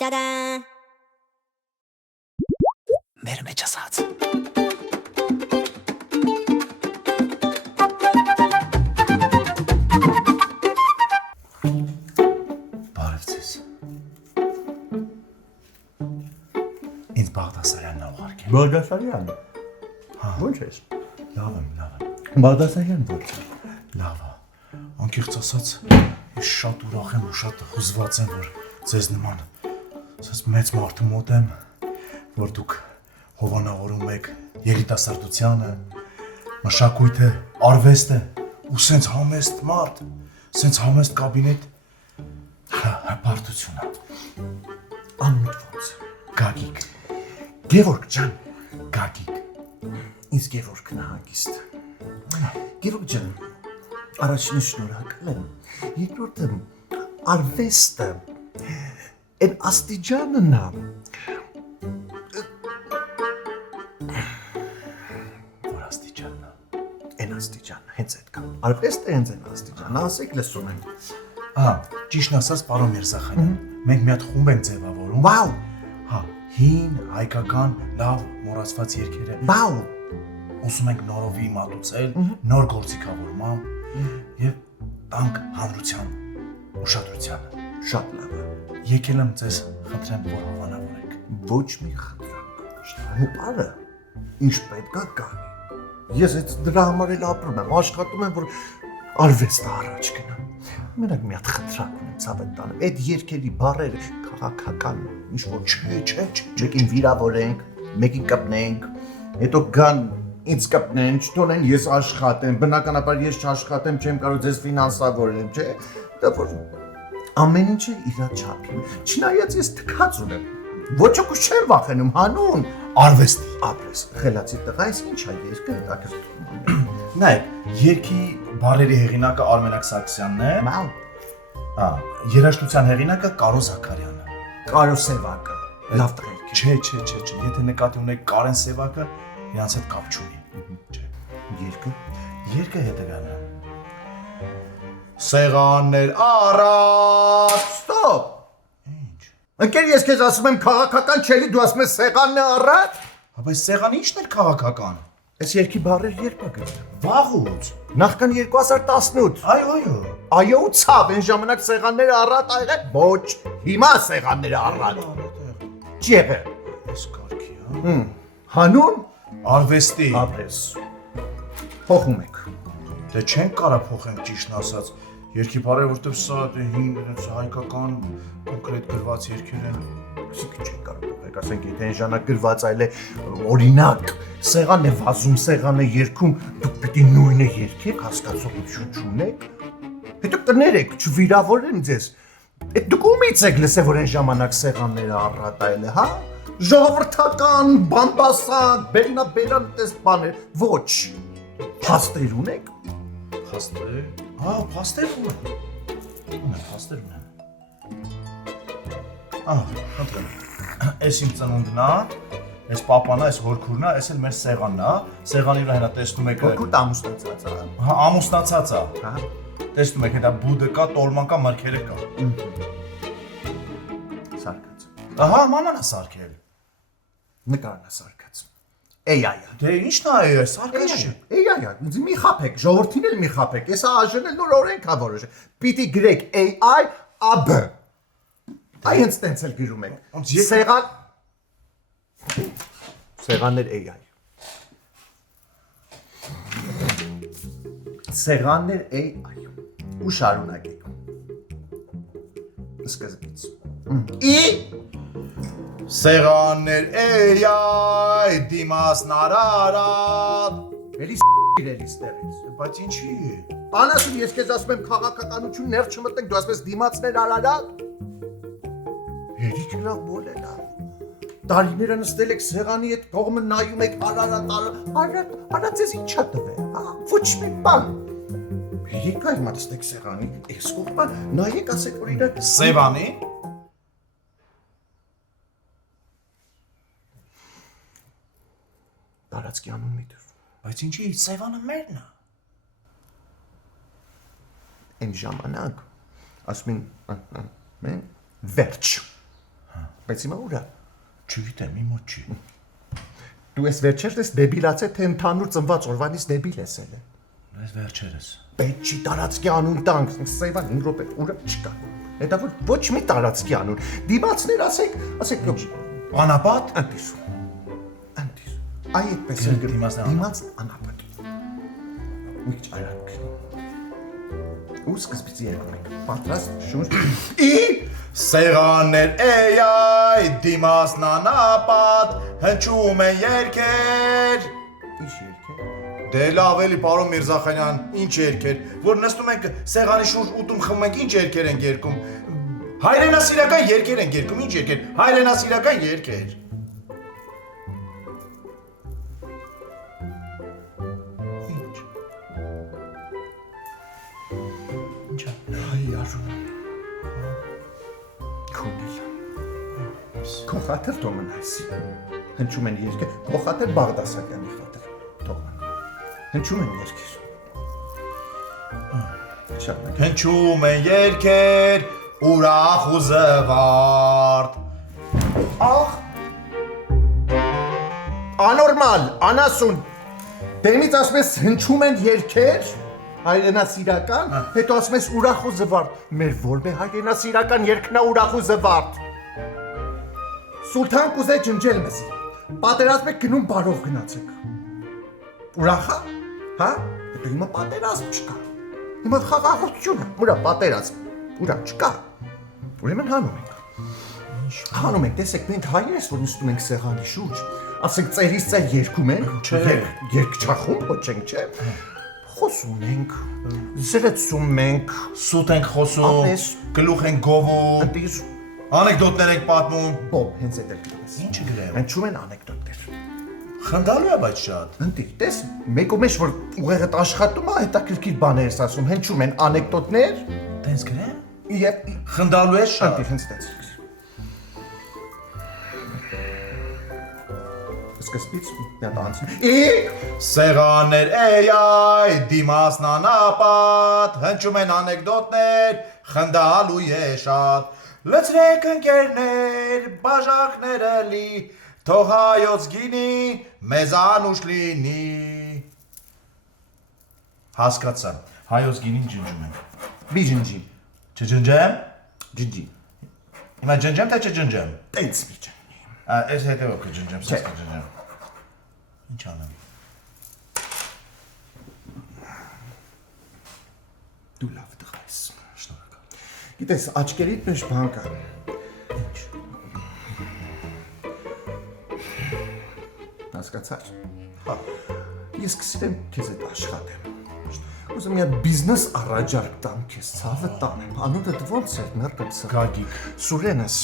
Ta-da! Մեր մեջ ասած։ Բարև ձեզ։ Ինձ Բաղդասարյանն ա ուղարկել։ Բաղդասարյան։ Ո՞նց ես։ Լավ եմ։ Բաղդասարյան ո՞նց է։ Լավ է։ Անկեղծ ասած, ես շատ ուրախ եմ ու շատ հուզված եմ, որ ձեզ նման ասած մեծ մարդու մոտ եմ, որ դուք հովանավորում եք երիտասարդությանը, մշակույթը, արվեստը ու սենց համեստ մարդ, սենց համեստ կաբինետ հպարտությունը։ Անունդ ո՞նց։ Գագիկ, Գևորգ ջան, Գագիկ։ ինձ Գևորգն է հագիստ։ Գևորգ ջան, առաջինը շնորհակալ եմ, երկրորդը արվեստը, այն աստիճանն է։ Որ աստիճանն է։ Այն աստիճանը, հենց այդ կա։ Արվեստը հենց այն աստիճանը, ասեք լսում եմ։ Ահա, ճիշտն ասած, պարոն Միրզախանյան, մենք մի հատ խումբ ենք ձևավորում։ Վաու, Հա, հին, հայկական, լավ, մոռացված երգերը։ վաու։ Ուզում ենք նորովի մատուցել, նոր գործիքավորմամբ եւ տանք հանրության ուշադրությանը։ Շատ լավ է։ Եկել եմ ձեզ խնդրեմ, որ հովանավորեք։ Ոչ մի խնդրանք։ Հոպարը ինչ պետք է կանի։ Ես այդ դրա համար էլ ապրում եմ, աշխատում եմ, որ արվեստը առաջ գնա։ Մենակ մի հատ խնդրանք ունեմ ցավդ տանը։ Այդ երկերի բառերը քաղաքական ինչ որ չէ։ Մեկին վիրավորենք, մեկին կպնենք, հետո գան ինձ կպնեն, չթողնեն ես աշխատեմ, բնականաբար ես չաշխատեմ, չեմ կարող ձեզ ֆինանսավորել, չէ՞։ Դա որ ամեն ինչը իր չափին։ Չնայած ես թքած ունեմ։ Ոչ ոք չեմ վախենում, հանուն Արվեստի։ ապրես։ Խելացի տղա, այս ի՞նչ է երկը հետաքրքրում։ Նայեք, երգի բառերի հեղինակը Արմենակ Սարգսյանն է։ Մալ, Երաժշտության հեղինակը Կարո Զաքարյանը։ Կարո Սևակը, լավ տղերք։ Չէ, եթե նկատի ունեք Կարեն Սևակը, իրանց հետ կապ չունի։ Չէ։ Երկը Երկը հետևյալն է։ Սեղաններ առած։ Ստոպ։ Ինչ։ Ընկեր, ես քեզ ասում եմ քաղաքական չելի, դու ասում ես սեղանն է առած։ Բայց սեղանը ի՞նչն էր քաղաքական։ Այս երկի բառեր երբ է գրել։ Վաղուց։ Նախքան 2018։ Այո։ Այո, ցավ, այն ժամանակ սեղանները առատ ա եղել։ Ոչ, հիմա սեղանները առատ։ Չի եղել։ Այս կարգի, հա։ Հանուն Արվեստի։ ապրես։ Փոխում եք։ Դե չենք կարա փոխենք ճիշտն ասած։ Երկի բարը որտեվ սա դե հին հայկական կոնկրետ գրված երգեր են։ Իսկ չեք կարող փոխեք, ասենք եթե այն ժամանակ գրված այլ է օրինակ, սեղանն է վազում, սեղանը երգում, դուք պիտի նույնը երգեք, հասկացողություն չունեք։ Հետո կներեք, չվիրավորեն ձեզ։ Այդ դուք ումից եք լսել, որ այն ժամանակ սեղանները առատ այլ է, հա? Ժողովրդական, բամբասան, բերնաբերան տես բաներ, ոչ։ Փաստեր ունեք։ Փաստեր։ Հա, փաստեր ունեմ։ Ունեմ, փաստեր ունեմ։ Խնդրեմ։ Էս իմ ծնունդն է, էս պապան է, էս հորքուրն է, էս էլ մեր սեղանն է։ Սեղանի վրա հենա տեսնում եք։ Որքուր ամուսնացած է։ Հա, ամուսնացած է։ Հա։ Տեսնում եք, հետա բուդը կա, տոլման կա, մրգերը կա։ Սարկած։ Ահա, մաման է սարքել։ Նկարն է սարկած։ AI-ը։ Դե ի՞նչն է, սարկած չէ։ AI-ը, մի խափեք, ժողովրդին էլ մի խափեք, եսա ԱԺ-ն էլ նոր օրենք ա որոշել։ Պիտի գրեք AI AB։ Այ հենց տենց էլ գրում եք։ Սեղաններ AI։ Սեղաններ AI։ Ու շարունակեք։ Սկզբից։ Սեղաններ AI, դիմասն արարատ։ Էլի իրելիս տեղից։ Բայց ինչի։ Անասում ես քեզ ասում եմ քաղաքականություն ներս չմտնենք, դու ասում ես դիմացներ արարատ։ Երիք լավ բոլելա։ Տարիները նստել եք սեղանի հետ կողմը նայում եք արարատ ձեզ ինչա տվել, հա, ոչ մի բան։ Երիք այլ մատստեք սեղանի, այս կողմը նայեք ասեք, որ իրար Սևանի։ տարածքի անուն մի դր։ Բայց ինչի Սևանը մերն է։ Այն ժամանակ ասում են մենք վերջ։ Բայց հիմա ուրա։ Չգիտեմ, իմ մոտ չի։ Դու ես վերջերս դեբիլացել թե ընդհանուր ծնված օրվանից դեբիլ ես ելել։ Ես վերջերս։ Պետք չի տարածքի անուն տանք, Սեյվան 5 րոպե ուրա չկա։ Հետո ոչ մի տարածքի անուն։ Դիմացներ ասեք Անապատ։ Անտիս։ Այ այդպես է դիմաց անապատ։ Մի քիչ արագ։ Ու սկզբից երկում ենք։ Պատրաստ շուտ։ Ի Սեղաններ էյայ դիմասն անապատ հնչում են երգեր։ Ինչ երկե։ Դե լավ էլի պարոն Միրզախանյան, ինչ երգեր, որ նստում ենք սեղանի շուրջ ուտում խմում ենք, ինչ երգեր են երգում։ Հայրենասիրական երգեր են երգում, ինչ երգեր։ Հայրենասիրական երգեր։ Այ արու։ Քոդիլ։ Քոխաթր Թոմնասի։ Հնչում են երկեր։ Քոխաթր Բաղդասարյանի խաթր Թոմն։ Հնչում են երկեր։ Շարունակ։ Հնչում են երգեր, ուրախ ու զվարթ։ Ախ։ Անորմալ, անասուն։ Դեմից ասում ես հնչում են երկեր, հայրենասիրական, հետո ասում ես ուրախ ու զվարթ։ Մեր որբե հայրենասիրական երգնա ուրախ ու զվարթ։ Սուլթան կուզե ջնջել մեզ։ Պատերազմ եք գնում բարով գնացեք։ Ուրախա։ Հա? Հետո հիմա պատերազմ չկա։ Հիմա խաղաղություն է, ուրա պատերազմ։ Ուրա չկա։ Ուրեմն հանում ենք։ Հանում ենք, տեսեք, մենք հայեր ես, որ նստում ենք սեղանի շուրջ, ասենք ծերից ծեր երգում ենք, երգչախում փոչենք, չէ։ Խոսում ենք, զրեցում ենք, Սուտ ենք խոսում, գլուխ ենք գովում, ընտիր, անեկդոտներ ենք պատմում։ բոմ, հենց այդ էլ գրես։ Ինչը գրեմ։ Հնչում են անեկդոտներ։ Խնդալու է բայց շատ։ Ընտիր, տես, մեկ ու մեջ, որ ուղեղդ աշխատում է, հետաքրքիր բաներ ես ասում, հնչում են անեկդոտներ, Տենց գրեմ։ և Խնդալու է շատ։ ընտիր, հենց տենց։ Սկզբից նա տանցում։ Սեղաններ էյայ դիմասն անապատ հնչում են անեկդոտներ խնդալու է շատ լցրեք ընկերներ բաժակները լի թող հայոց գինի մեզանուշ լինի հասկացա հայոց գինին ջնջում ենք Մի ջնջի, չջնջեմ ջնջի, հիմա ջնջեմ թե չջնջեմ տենց մի ջնջի։ Այս հետևով կջնջեմ սա կջնջեմ Ինչ անեմ Դու լավ տղա ես։ Շնորհակալ Գիտես, աչքերիդ մեջ բան կա։ Հասկացար։ Հա Ես կսիրեմ քեզ հետ աշխատեմ։ Ուզում եմ բիզնես առաջարկ տամ քեզ, ցավը տանեմ։ Անունդ ոնց է, նրբը Գագիկ Սուրենս։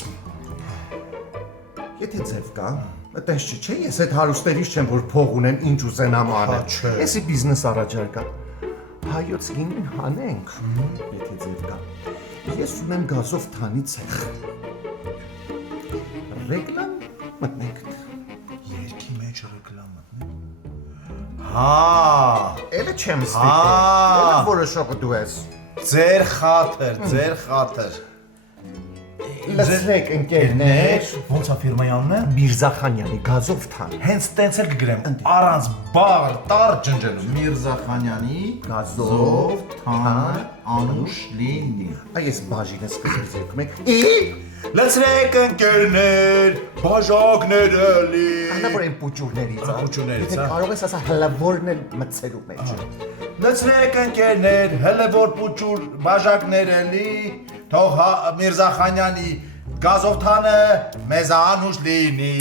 Եթե ձև կա, այտենց չէ, ես այդ հարուստերից չեմ, որ փող ունեն, ինչ ուզենամ անել։ չէ։ Եսի բիզնես առաջարկա։ Հայոց գինին հանենք, եթե ձև կա։ Ես ունեմ գազով թանի ցեխ։ Ռեկլամ մտնենք։ Երկի մեջ ռեկլամ մտնել Հա Էլը չեմ ստիպել։ Էլը որոշողը դու ես։ Ձեր խաթր Լսրեք ընկերներ, Ոնց է ֆիրմայի անունը Միրզախանյանի գազով թան։ Հենց տենց էլ կգրեմ առանց բաղ տար ջնջելու Միրզախանյանի Գազով թան անուշ լինի Այս բաժինս կգրզի եկում եք։ Լցրեք ընկերներ բաժակները լի Անա որ այն պուճուրներից, Պուճուրներից, Եթե կարող ես ասա հլավորն էլ մցերու մեջ։ Լցրեք ընկերներ հլևոր պուճուր բաժակները լի Թող Միրզախանյանի գազով թանը մեզ անուշ լինի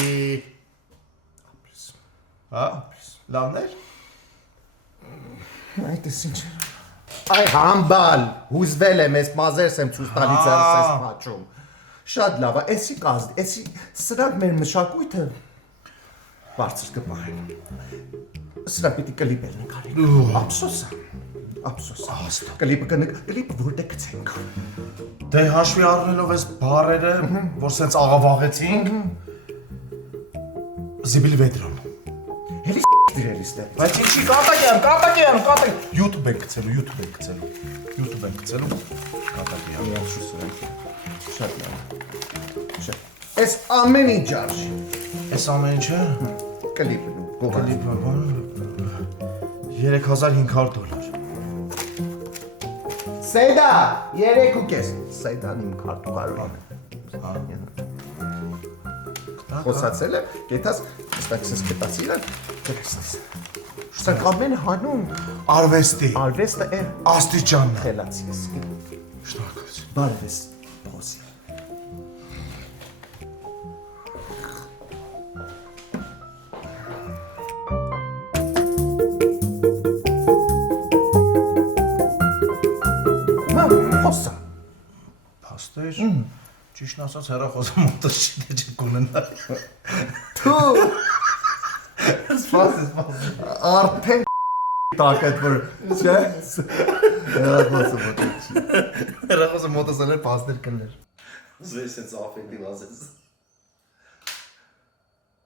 Հա լավներ Այդպես ինչ։ Այ համբալ, հուզվել եմ, ես մազերս եմ ցույց տալիս ես փաչում։ Շատ լավ է, էսի կազդ, էսի սրանք մեր մշակույթը բարձր կպահեն։ Սրա պիտի կլիպ էլ նկարենք։ Ափսոս է։ Կլիպը որտե գցենք։ Դե հաշվի առնելով այս բարերը, որ սենց աղավաղեցինք Զիբիլի վետրոն Հելի դիրելիս դե։ Բայց ինչի կատակի եմ YouTube ենք գցելու կատակի եմ Շատ լավ։ Շատ։ Այս ամեն ինչ արժի։ Այս ամեն ինչը Կլիպն ու գովան։ լիբա բան $3500 Սեյդա, 3.5։ Սեյդան իմ քարտուղարն է։ Խոսացել եմ, գետաս, ստացես կտաս իրան, դրսես։ Սա ամեն հանուն արվեստի արվեստը է աստիճանն է խելացի ես։ շնորհակալություն Բարվես փոսի։ Խոսա։ փաստեր ճիշտ ասած հեռախոսը մոտս չի դե կունենա Թու արդեն տակետ որ չէ։ հեռախոսը մոտս էլ փաստեր կներ Զես է ծափի դիվազես։